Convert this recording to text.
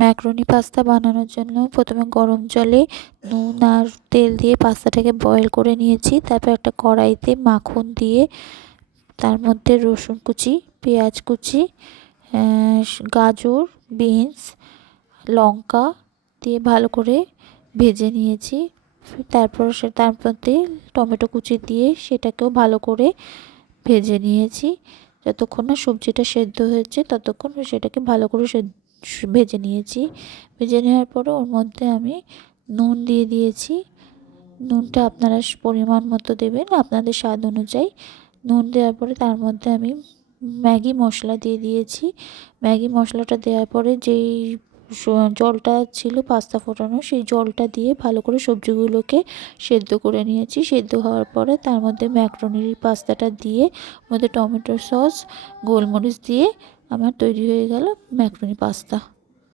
Macaroni pasta বানানোর জন্য প্রথমে গরম জলে নুন আর তেল দিয়ে পাস্তাটাকে বয়েল করে নিয়েছি। তারপর একটা কড়াইতে মাখন দিয়ে তার মধ্যে রসুন কুচি, পেঁয়াজ কুচি, গাজর, বিনস, লঙ্কা দিয়ে ভালো করে ভেজে নিয়েছি। তারপর তার মধ্যে টমেটো কুচি দিয়ে সেটাকেও ভালো করে ভেজে নিয়েছি। যতক্ষণ না সবজিটা সেদ্ধ হয়েছে ততক্ষণ সেটাকে ভালো করে ভেজে নিয়েছি। ভেজে নেওয়ার পরে ওর মধ্যে আমি নুন দিয়ে দিয়েছি। নুনটা আপনারা পরিমাণ মতো দেবেন, আপনাদের স্বাদ অনুযায়ী। নুন দেওয়ার পরে তার মধ্যে আমি ম্যাগি মশলা দিয়ে দিয়েছি। ম্যাগি মশলাটা দেওয়ার পরে যেই জলটা ছিল পাস্তা ফোটানো, সেই জলটা দিয়ে ভালো করে সবজিগুলোকে সেদ্ধ করে নিয়েছি। সেদ্ধ হওয়ার পরে তার মধ্যে ম্যাকারনির পাস্তাটা দিয়ে মধ্যে টমেটো সস, গোলমরিচ দিয়ে আমার তৈরি হয়ে গেল ম্যাকারনি পাস্তা।